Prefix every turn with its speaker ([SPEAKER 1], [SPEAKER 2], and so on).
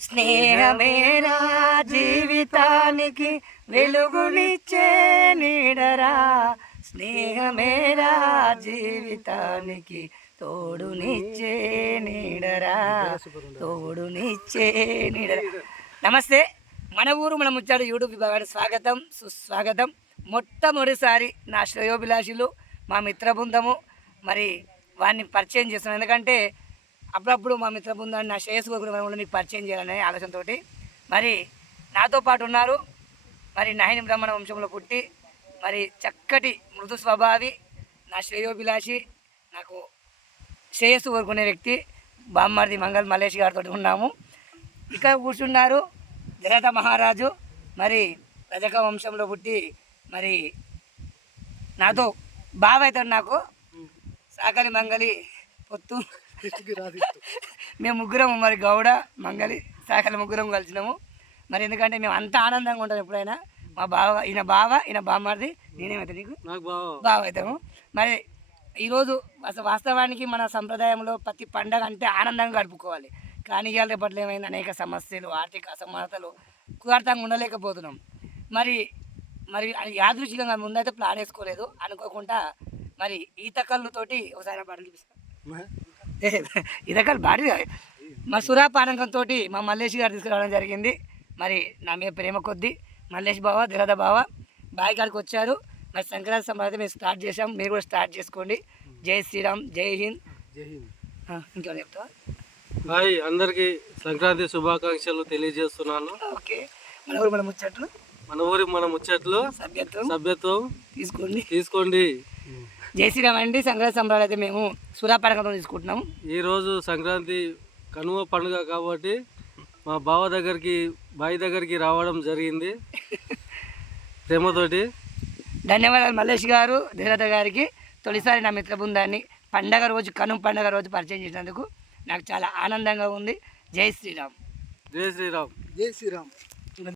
[SPEAKER 1] స్నేహమేరా జీవితానికి వెలుగునిచ్చే నీడరా. స్నేహమేరా జీవితానికి తోడునిచ్చే నీడరా. తోడునిచ్చే నీడరా. నమస్తే మన ఊరు మన ముచ్చాడు యూట్యూబ్ విభాగానికి స్వాగతం సుస్వాగతం. మొట్టమొదటిసారి నా శ్రేయోభిలాషులు మా మిత్ర బృందము మరి వారిని పరిచయం చేస్తున్నాం. ఎందుకంటే అప్పుడప్పుడు మా మిత్ర బృందాన్ని నా శ్రేయస్సు కోరుకునే కూడా మీకు పరిచయం చేయాలనే ఆలోచనతో మరి నాతో పాటు ఉన్నారు. మరి నాయని బ్రహ్మణ వంశంలో పుట్టి మరి చక్కటి మృదు స్వభావి నా శ్రేయోభిలాషి నాకు శ్రేయస్సు కోరుకునే వ్యక్తి బామ్మర్ది మంగళ్ మల్లేష్ గారితో ఉన్నాము. ఇక్కడ కూర్చున్నారు జగత మహారాజు మరి రజక వంశంలో పుట్టి మరి నాతో బావ అవుతాడు నాకు. సాకలి మంగలి పొత్తు. మేము ముగ్గురం మరి గౌడ మంగలి సాకలి ముగ్గురం కలిసినాము. మరి ఎందుకంటే మేము అంత ఆనందంగా ఉంటాం ఎప్పుడైనా. మా బావ ఈయన బావ ఈయన బామ్మర్ది నేనేమైతే నీకు?
[SPEAKER 2] బావ.
[SPEAKER 1] అవుతాము మరి ఈరోజు అసలు వాస్తవానికి మన సంప్రదాయంలో ప్రతి పండగ అంటే ఆనందంగా గడుపుకోవాలి. కానీ ఇవాళ రేపట్లో ఏమైంది అనేక సమస్యలు ఆర్థిక అసమానతలు కుదార్థంగా ఉండలేకపోతున్నాం. మరి మరి అది యాదృచ్ఛికంగా ముందైతే ప్లాన్ వేసుకోలేదు. అనుకోకుండా మరి ఈత కళ్ళుతోటి ఒకసారి బాటలు చూపిస్తా కళ్ళు బాడీ మా సురాపానకంతో మా మల్లేష్ గారు తీసుకురావడం జరిగింది. మరి నా మీద ప్రేమ కొద్దీ మల్లేష్ బావ దిరద బావ బాయ్ గారికి వచ్చారు. మరి సంక్రాంతి సంబరాలు మేము స్టార్ట్ చేసాం మీరు కూడా స్టార్ట్ చేసుకోండి. జై శ్రీరామ్ జై హింద్.
[SPEAKER 2] జై హింద్
[SPEAKER 1] ఇంకేమైనా చెప్తావా?
[SPEAKER 2] హాయ్ అందరికి సంక్రాంతి శుభాకాంక్షలు తెలియజేస్తున్నాను.
[SPEAKER 1] ఓకే. మన ఊరు మన ముచ్చట్లు?
[SPEAKER 2] మన ఊరి మన ముచ్చట్లు
[SPEAKER 1] సభ్యత్వం?
[SPEAKER 2] సభ్యత్వం
[SPEAKER 1] తీసుకోండి.
[SPEAKER 2] తీసుకోండి.
[SPEAKER 1] జై శ్రీరామ్ అండి సంక్రాంతి సంబరాలు అయితే మేము సురాపానకంతో తీసుకుంటున్నాం.
[SPEAKER 2] ఈరోజు సంక్రాంతి కనుమ పండుగ కాబట్టి మా బావ దగ్గరికి బావి దగ్గరికి రావడం జరిగింది. ప్రేమతోటి.
[SPEAKER 1] ధన్యవాదాలు మల్లేష్ గారు ధీరత గారికి. తొలిసారి నా మిత్ర బృందాన్ని పండగ రోజు కనుమ పండగ రోజు పరిచయం చేసినందుకు నాకు చాలా ఆనందంగా ఉంది. జై శ్రీరామ్.
[SPEAKER 2] జై శ్రీరామ్.
[SPEAKER 3] జై శ్రీరామ్.